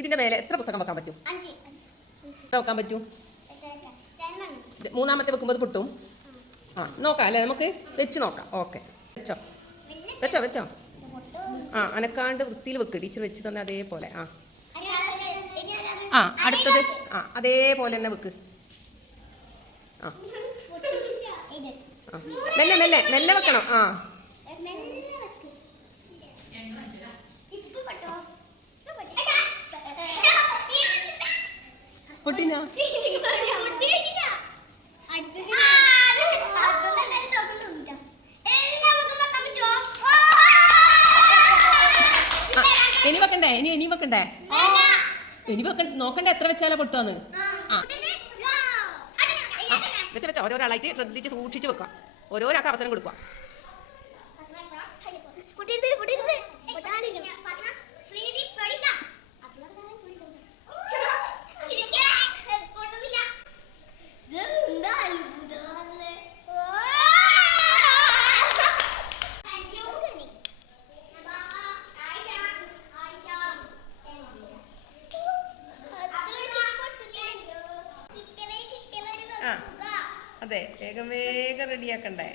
ഇതിന്റെ മേലെ എത്ര പുസ്തകം വെക്കാൻ പറ്റും? വെക്കാൻ പറ്റും. മൂന്നാമത്തെ വെക്കുമ്പോൾ പൊട്ടും. ആ നോക്കാം അല്ലേ, നമുക്ക് വെച്ച് നോക്കാം. ഓക്കെ, വെച്ചോ വെച്ചോ വെച്ചോ. ആ അനക്കാണ്ട് വൃത്തിയിൽ വെക്ക്. ടീച്ചർ വെച്ച് തന്നെ അതേപോലെ. ആ അടുത്തത് അതേപോലെ തന്നെ വെക്ക്. ആ മെല്ലെ മെല്ലെ മെല്ലെ വെക്കണം. ആ പൊട്ടിനാ ഇനി വെക്കണ്ടേ? ഇനി വെക്കണ്ടേ? ഇനി നോക്കണ്ടേ എത്ര വെച്ചാലോ പൊട്ടുവന്ന്. വെച്ച ഓരോരാളായിട്ട് ശ്രദ്ധിച്ച് സൂക്ഷിച്ച് വെക്കാം. ഓരോരാൾക്ക് അവസരം കൊടുക്കുക. അതെ, വേഗം വേഗം റെഡിയാക്കണ്ടേ?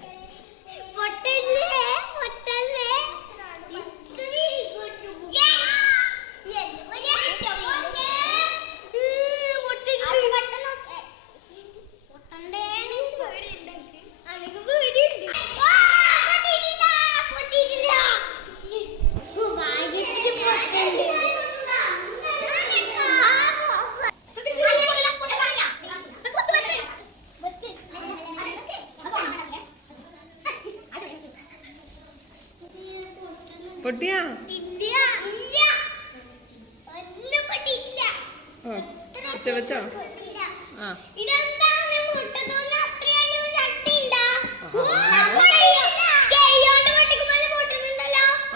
പൊട്ടിയാ? വെച്ചോ.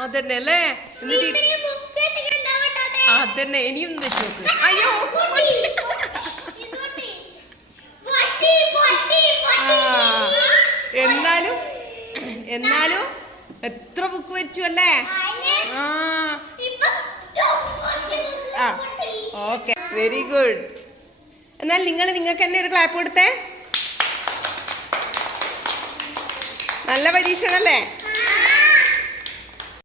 അതന്നെ അല്ലേ? അതന്നെ, ഇനിയും വെച്ച് നോക്ക്. അയ്യോ എന്നാലും എത്ര ബുക്ക് വെച്ചു അല്ലേ? Okay, very good. എന്നാൽ നിങ്ങൾക്ക് തന്നെ ഒരു ക്ലാപ്പ് കൊടുത്തേ. നല്ല പരീക്ഷണല്ലേ?